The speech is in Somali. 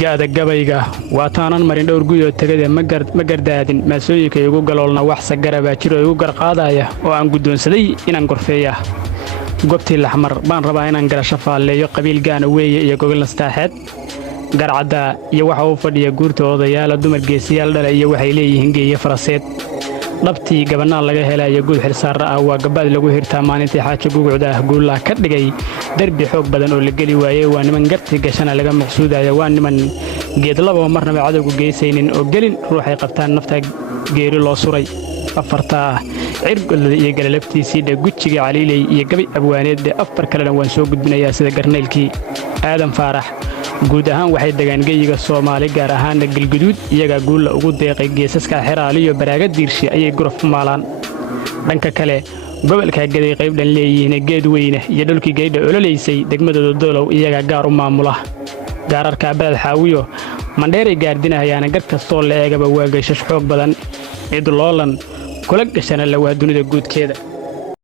gaada gabayga waa taanan marin dhowr guyoo tagade ma gardaadin maasooyinka igu galoolna wax sagarabaa jiro igu garqaadaya oo aan guddoonsaday inaan gorfeeya goobtii laxmar baan rabaa inaan garasho faalleeyo qabiil gaana weeye iyo gogol nastaaxeed garcadda iyo waxa uu fadhiya guurta odayaala dumar geesiyaal dhala iyo waxay leeyihiin geeye faraseed dhabtii gabanaan laga helayo guud xilsaarra ah waa gabaad lagu hirtaa maalintii xaajo gugucda ah guullaa ka dhigay derbi xoog badan oo la geli waayey waa niman gartii gashana laga maqsuudaya waa niman geedlaba marnaba cadowgu geysaynin oo gelin ruuxay qabtaan nafta geeri loo suray afartaa cirgolada iyo galalabtiisii dhe gujiga caliiley iyo gabay abwaaneedde afar kalena waan soo gudbinayaa sida garnaylkii aadan faarax guud ahaan waxay degaan geyiga Soomaali gaar ahaan galguduud iyaga guulla ugu deeqay geesaska xiraaliyo baraaga diirshi ayay guruf maalaan dhanka kale gobolka gaday qayb dhan leeyihiin geed weyne iyo dhulkii geedha ololeysay degmadooda doolow iyaga gaar u maamula gaararka balad xaawiyo mandheeray gaardinayaan gar kastoo la eegaba waa geeshash xoog badan cid loolan kula gashana la waa dunida guudkeeda